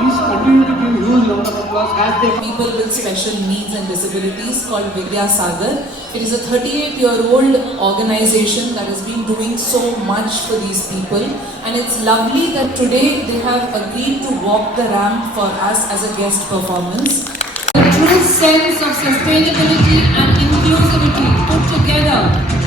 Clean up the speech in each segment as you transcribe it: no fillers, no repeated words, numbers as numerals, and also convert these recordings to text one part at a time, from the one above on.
Please continue to give huge round of applause as they People with special needs and disabilities called Vidya Sagar. It is a 38-year-old organization that has been doing so much for these people, and it's lovely that today they have agreed to walk the ramp for us as a guest performance. The true sense of sustainability and inclusivity put together.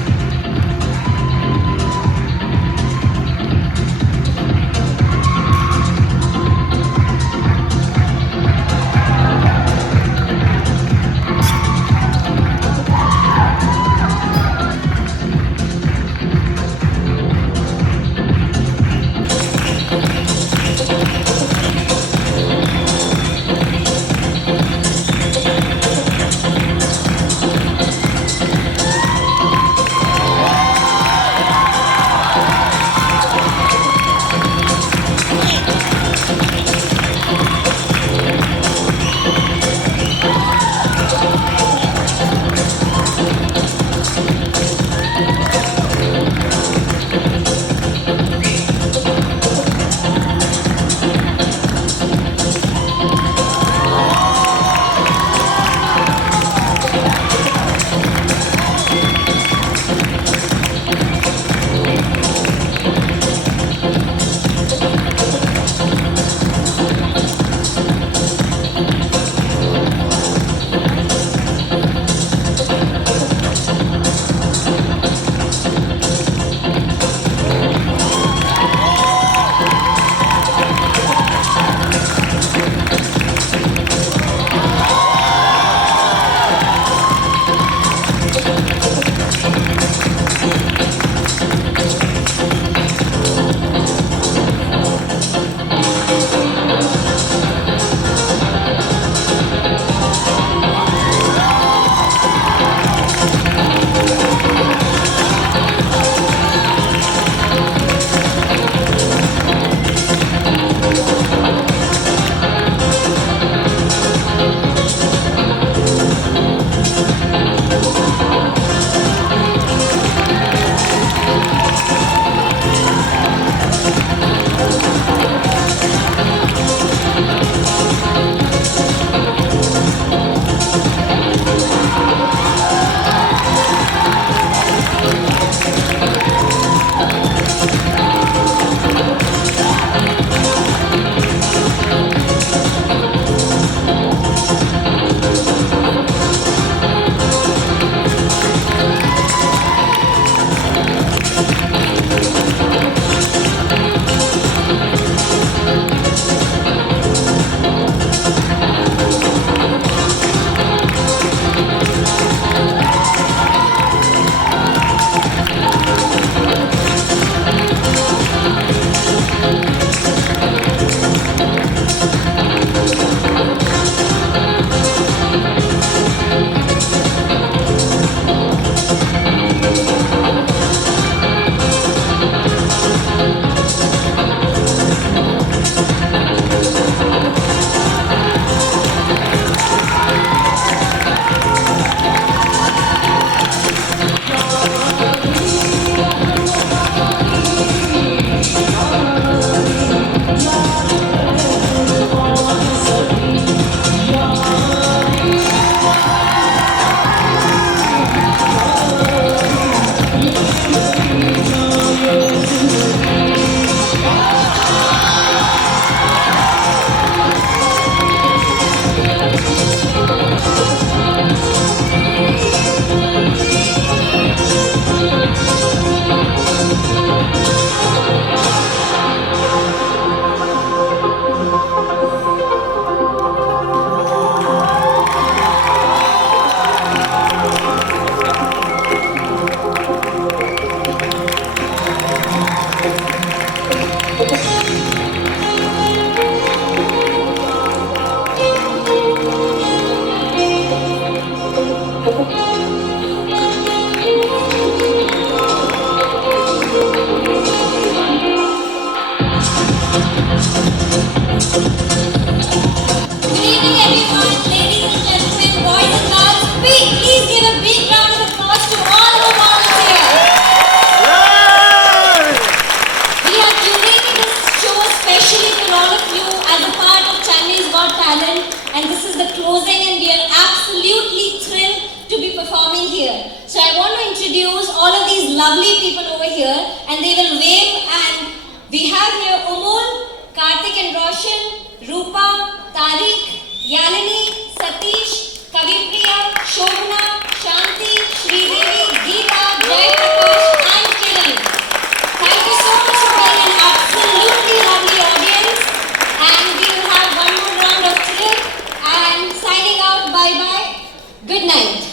especially for all of you as a part of lovely people over here and they will wave, and we have here Umul, Karthik and Roshan, Rupa, Tariq, Yalini, Sathish, Kavipriya, Shobhana, Shanti, Sridevi, Geeta, Jai Prakash and Kiran. Thank you so much for being an absolutely lovely audience, and we will have one more round of thrill and signing out, bye bye, good night.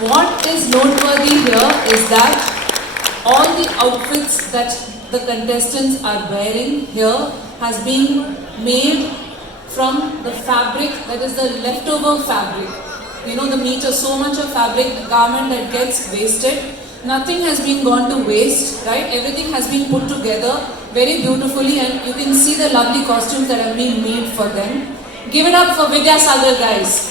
What is noteworthy here is that all the outfits that the contestants are wearing here has been made from the fabric, that is the leftover fabric. You know, the meter, so much of fabric, the garment that gets wasted, nothing has been gone to waste, right? Everything has been put together very beautifully, and you can see the lovely costumes that have been made for them. Give it up for Vidya Sagar, guys.